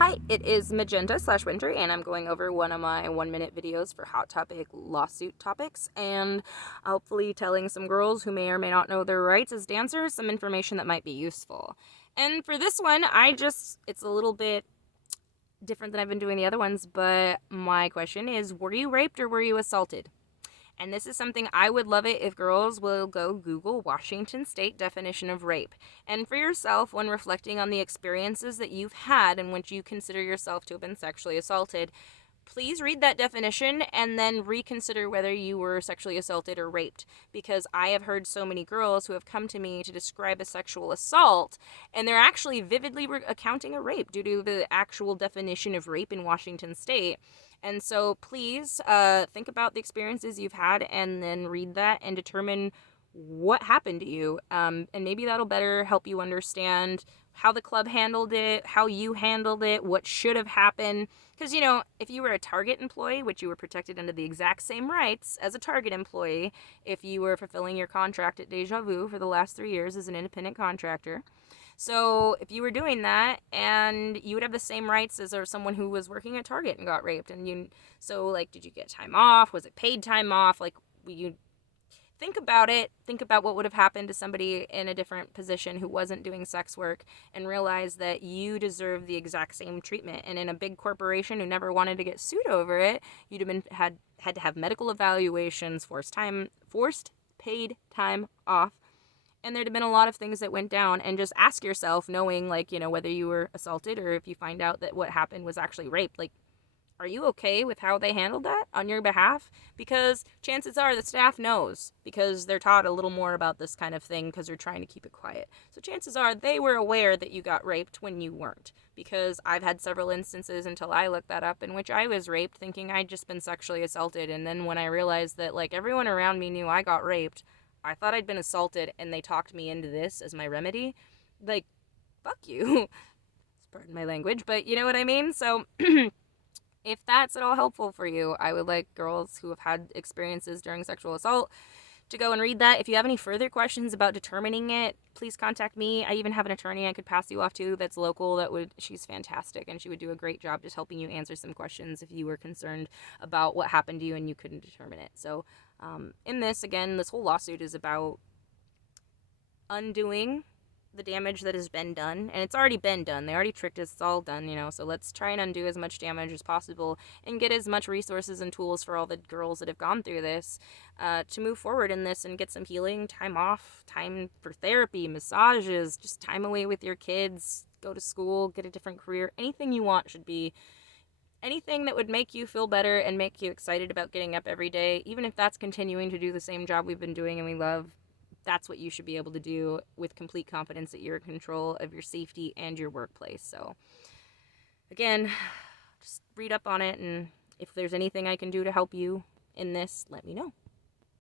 Hi, it is Magenta/Winter, and I'm going over one of my 1-minute videos for hot topic lawsuit topics, and hopefully telling some girls who may or may not know their rights as dancers some information that might be useful. And for this one, it's a little bit different than I've been doing the other ones, but my question is, were you raped or were you assaulted? And this is something I would love it if girls will go Google Washington State definition of rape. And for yourself, when reflecting on the experiences that you've had in which you consider yourself to have been sexually assaulted, please read that definition and then reconsider whether you were sexually assaulted or raped. Because I have heard so many girls who have come to me to describe a sexual assault, and they're actually vividly accounting a rape due to the actual definition of rape in Washington State. And so please think about the experiences you've had and then read that and determine what happened to you. And maybe that'll better help you understand how the club handled it, how you handled it, what should have happened. Because, if you were a Target employee, which you were protected under the exact same rights as a Target employee, if you were fulfilling your contract at DEJAVU for the last 3 years as an independent contractor. So if you were doing that, and you would have the same rights as someone who was working at Target and got raped, and did you get time off? Was it paid time off? You think about it. Think about what would have happened to somebody in a different position who wasn't doing sex work, and realize that you deserve the exact same treatment. And in a big corporation who never wanted to get sued over it, you'd have had to have medical evaluations, forced paid time off, and there'd have been a lot of things that went down. And just ask yourself, knowing whether you were assaulted or if you find out that what happened was actually rape, are you okay with how they handled that on your behalf? Because chances are the staff knows, because they're taught a little more about this kind of thing because they're trying to keep it quiet. So chances are they were aware that you got raped when you weren't. Because I've had several instances until I looked that up in which I was raped thinking I'd just been sexually assaulted. And then when I realized that everyone around me knew I got raped, I thought I'd been assaulted, and they talked me into this as my remedy. Fuck you. Pardon my language, but you know what I mean? So if that's at all helpful for you, I would like girls who have had experiences during sexual assault to go and read that. If you have any further questions about determining it, please contact me. I even have an attorney I could pass you off to that's local. She's fantastic, and she would do a great job just helping you answer some questions if you were concerned about what happened to you and you couldn't determine it. So in this, again, this whole lawsuit is about undoing the damage that has been done, and it's already been done. They already tricked us. It's all done, so let's try and undo as much damage as possible and get as much resources and tools for all the girls that have gone through this to move forward in this and get some healing, time off, time for therapy, massages, just time away with your kids, go to school, get a different career. Anything you want should be anything that would make you feel better and make you excited about getting up every day, even if that's continuing to do the same job we've been doing and we love. That's what you should be able to do with complete confidence that you're in control of your safety and your workplace. So again, just read up on it, and if there's anything I can do to help you in this, let me know.